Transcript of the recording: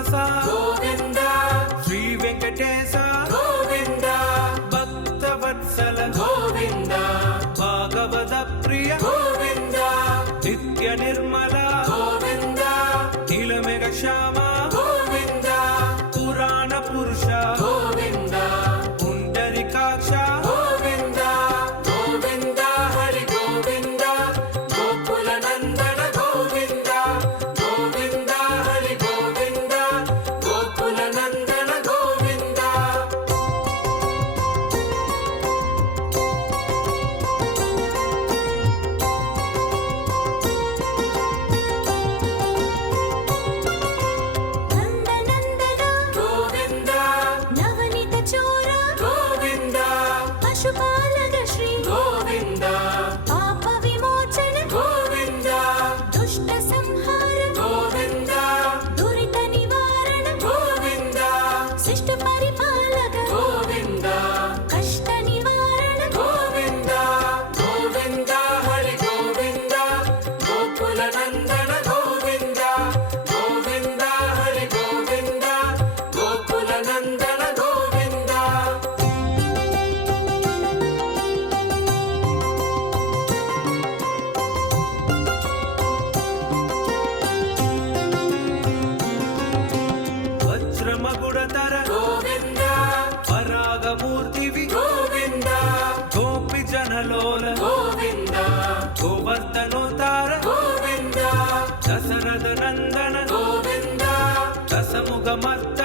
శ్రీనివాస గోవింద శ్రీ వెంకటేశ గోవింద భక్తవత్సల గోవింద భాగవత ప్రియ గోవింద నిత్య నిర్మల గోవింద నీలమేఘ శ్యామ గోవింద పురాణ పురుష గోవింద పుండరీకాక్ష గోవింద గోవింద హరి గోవింద గోకుల నందన గోవింద గోవింద హరి గోవింద గోకుల నందన గోవింద నందనందన గోవింద నవనీత చోర గోవింద పశుపాలక శ్రీ గోవింద పాప విమోచన గోవింద దుష్ట సంహార గోవింద దురిత నివారణ గోవింద శిష్ట పరిపాలక గోవింద కష్ట నివారణ గోవింద గోవింద హరి గోవింద గోకుల నందన గోవింద గోవింద హరి గోవింద గోకుల నందన గోవింద వజ్రమగుడతర గోవింద పరాగమూర్తివి గోవింద గోపి జనలోల గోవింద గోవర్ధనోతార గోవింద దశరథ నందన గోవింద దశముఖ మర్త